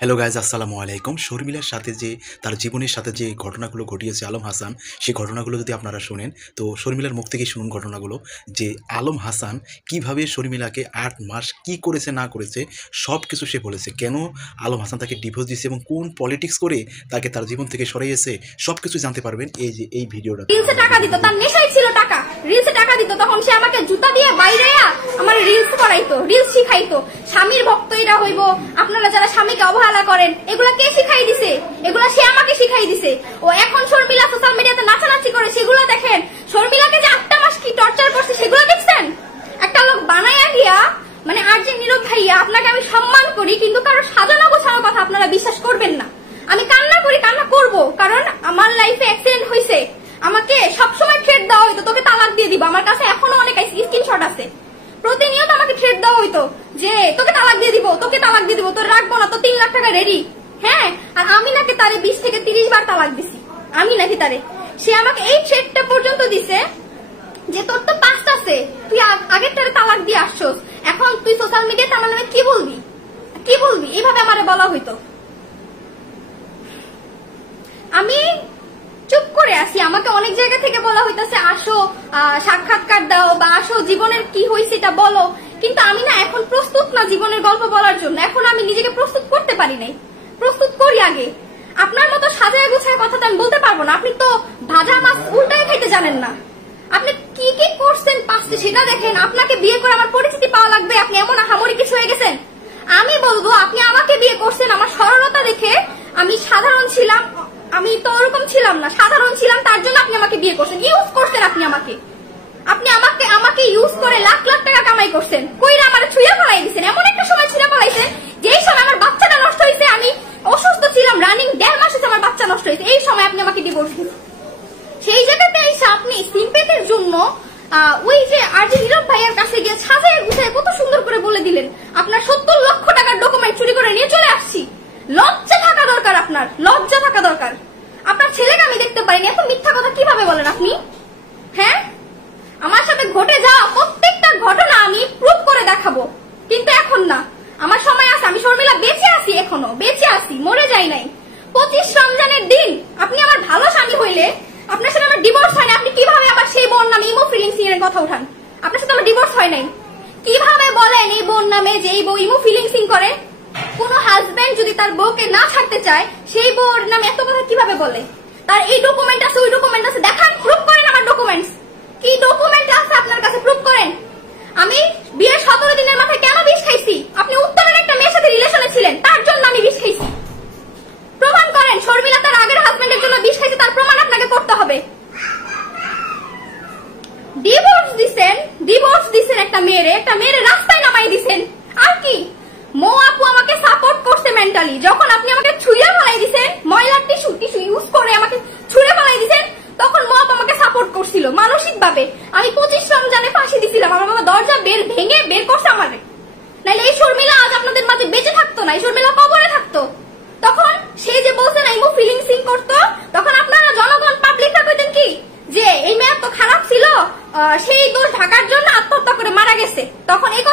Hello guys, আসসালামু আলাইকুম। শর্মিলার সাথে যে তার জীবনের সাথে যে ঘটনাগুলো ঘটিয়েছে আলম হাসান, সেই ঘটনাগুলো যদি আপনারা শোনেন তো শর্মিলার মুখ থেকেই শুনুন ঘটনাগুলো, যে আলম হাসান কিভাবে শর্মিলাকে 8 মাস কি করেছে না করেছে সব কিছু সে বলেছে, কেন আলম হাসান তাকে ডিভোর্স দিয়েছে এবং কোন পলিটিক্স করে তাকে তার জীবন থেকে সরাইয়েছে, সব কিছু জানতে পারবেন এই ভিডিওটা। রিলসে টাকা দিত, তার নেশাই ছিল টাকা। রিলসে টাকা দিত, তখন সে আমাকে জুতা দিয়ে বাইরে আমার রিলস করাইতো, রিলস শিখাইতো। স্বামীর ভক্ত এরা হইব, আপনারা যারা স্বামীকে অবহেলা করেন, এগুলা কে শিখাই দিছে? এগুলা সে আমাকে শিখাই দিছে। ও এখন শর্মিলা সোশ্যাল মিডিয়াতে নাচানাচি করে, সেগুলো দেখেন। শর্মিলাকে যে 8টা মাস কি টর্চার করছে সেগুলো দেখছেন? একটা লোক বানায়া দিয়া, মানে আরজে নীরব ভাইয়া, আপনাকে আমি সম্মান করি, কিন্তু কারো সাজানো গোছানো কথা আপনারা বিশ্বাস করবেন না। আমি কান্না করি, কান্না করব, কারণ আমার লাইফে অ্যাক্সিডেন্ট হয়েছে। আমাকে সবসময় থ্রেট দেওয়া হইতো, তোকে তালাক দিয়ে দিব। আমার কাছে এখনো অনেক স্ক্রিনশট আছে। প্রতিনিয়ত আমাকে থ্রেট দেওয়া হইতো যে তোকে তালাক দিয়ে দিব, তোকে তালাক দিয়ে দিব, তোর রাখবো না, তো 3 লাখ টাকা রেডি। হ্যাঁ, আর আমি নাকি তারে 20 থেকে 30 বার তালাক দিছি। আমি নাকি তারে, সে আমাকে এই থ্রেটটা পর্যন্ত দিছে যে তোর তো পাস্ট আছে, তুই আগের তারে তালাক দিয়ে আসছস, এখন তুই সোশ্যাল মিডিয়াতে আমার নামে কি বলবি, কি বলবি, এইভাবে আমারে বলা হইতো। আমি চুপ করে আসি। আমাকে অনেক জায়গা থেকে বলা হইতাছে আসো সাক্ষাৎকার দাও, বা আসো জীবনের কি হয়েছে এটা বলো, কিন্তু আমি না এখন প্রস্তুত না জীবনের গল্প বলার জন্য। এখন আমি নিজেকে প্রস্তুত করতে পারি নাই। প্রস্তুত করি আগে। আপনার মতো সাজায় গুছায় কথা তো আমি বলতে পারবো না। আপনি তো ভাজা মাছ উল্টাই খাইতে জানেন না। আপনি কি কি করছেন পাস্টে সেটা দেখেন। আপনাকে বিয়ে করে আমার পরিচিতি পাওয়া লাগবে, আপনি এমন আহামরি কিছু হয়ে গেছেন? আমি বলবো আপনি আমাকে বিয়ে করছেন আমার সরলতা দেখে। আমি সাধারণ ছিলাম, আমি তো ওরকম ছিলাম না, সাধারণ ছিলাম, তার জন্য আপনি আমাকে বিয়ে করছেন। ইউজ করছেন আপনি আমাকে ইউজ করে লাখ লাখ টাকা কামাই করছেন। কইরা আমার ছুঁয়া ফেলাই দিচ্ছেন। এমন একটা সময় ছুঁয়া ফেলাইছেন যেই সময় আমার বাচ্চাটা নষ্ট হয়েছে, আমি অসুস্থ ছিলাম, রানিং 1.5 মাস হয়েছে আমার বাচ্চা নষ্ট হয়েছে, এই সময় আপনি আমাকে ডিভোর্স দিচ্ছেন। সেই জায়গাতে এসে আপনি সিম্পেথির জন্য ওই যে আরজে নীরব ভাইয়ের কাছে গিয়ে সাজায় গুছায় কত সুন্দর করে বলে দিলেন আপনার 70 লক্ষ টাকার ডকুমেন্ট চুরি করে নিয়ে চলে আসছি। লজ্জা থাকা দরকার, আপনার লজ্জা থাকা দরকার। আপনার ছেলেকে আমি দেখতে পারিনি, এত মিথ্যা কথা কিভাবে বলেন আপনি? হ্যাঁ, আমার সাথে ঘটে যাওয়া প্রত্যেকটা ঘটনা আমি প্রুফ করে দেখাবো, কিন্তু এখন না, আমার সময় আছে। আমি শর্মিলা বেঁচে আছি, এখনো বেঁচে আছি, মরে যাই নাই। 25 রমজানের দিন আপনি আমার ভালো স্বামী হইলে আপনার সাথে আমার ডিভোর্স হয় না। আপনি কিভাবে আবার সেই বোন নামে ইমো ফিলিংস এর কথা উঠান? আপনার সাথে আমার ডিভোর্স হয় নাই, কিভাবে বলেন এই বোন নামে যে এই বউ ইমো ফিলিংসিং করে? কোন হাজবেন্ড যদি তার বউকে না ছাড়তে চায়, সেই বউর নামে এত কথা কিভাবে বলে? তার এই ডকুমেন্ট আছে, ওই ডকুমেন্ট আছে, দেখান, প্রুফ করেন আমার ডকুমেন্টস। কি ডকুমেন্ট আছে আপনার কাছে, প্রুফ করেন। আমি বিয়ের 17 দিনের মাথায় কেন বিষ খাইছি? আপনি উত্তরের একটা মেয়ের সাথে রিলেশনে ছিলেন, তার জন্য আমি বিষ খাইছি। প্রমাণ করেন। শর্মিলা তার আগের হাজবেন্ডের জন্য বিষ খাইছে, তার প্রমাণ আপনাকে করতে হবে। ডিভোর্স দিছেন একটা মেয়েরে রাস্তায় নামাই দিছেন। আর কি, মো আপু আমাকে সাপোর্ট করছে মেন্টালি। যখন আপনি আমাকে ছুঁড়ে ফেলাই দিছেন, ময়লার টিস্যু ইউজ করে আমাকে ছুঁড়ে ফেলাই দিছেন, তখন মো আপু আমাকে সাপোর্ট করছিল মানসিক ভাবে। আমি 25 রমজানে ফাঁসি দিছিলাম, আমার বাবা দরজা ভেঙে বের করছে আমারে। নাইলে এই শর্মিলা আজ আপনাদের মাঝে বেঁচে থাকতো না, এই শর্মিলা কবরে থাকতো। তখন সেই যে বলছেন ইমো ফিলিংসিং করতো, তখন আপনারা জনগণ পাবলিকরা কইতেন কি যে এই মেয়ে তো খারাপ ছিল, সেই দোষ ঢাকার জন্য আত্মহত্যা করে মারা গেছে। তখন এই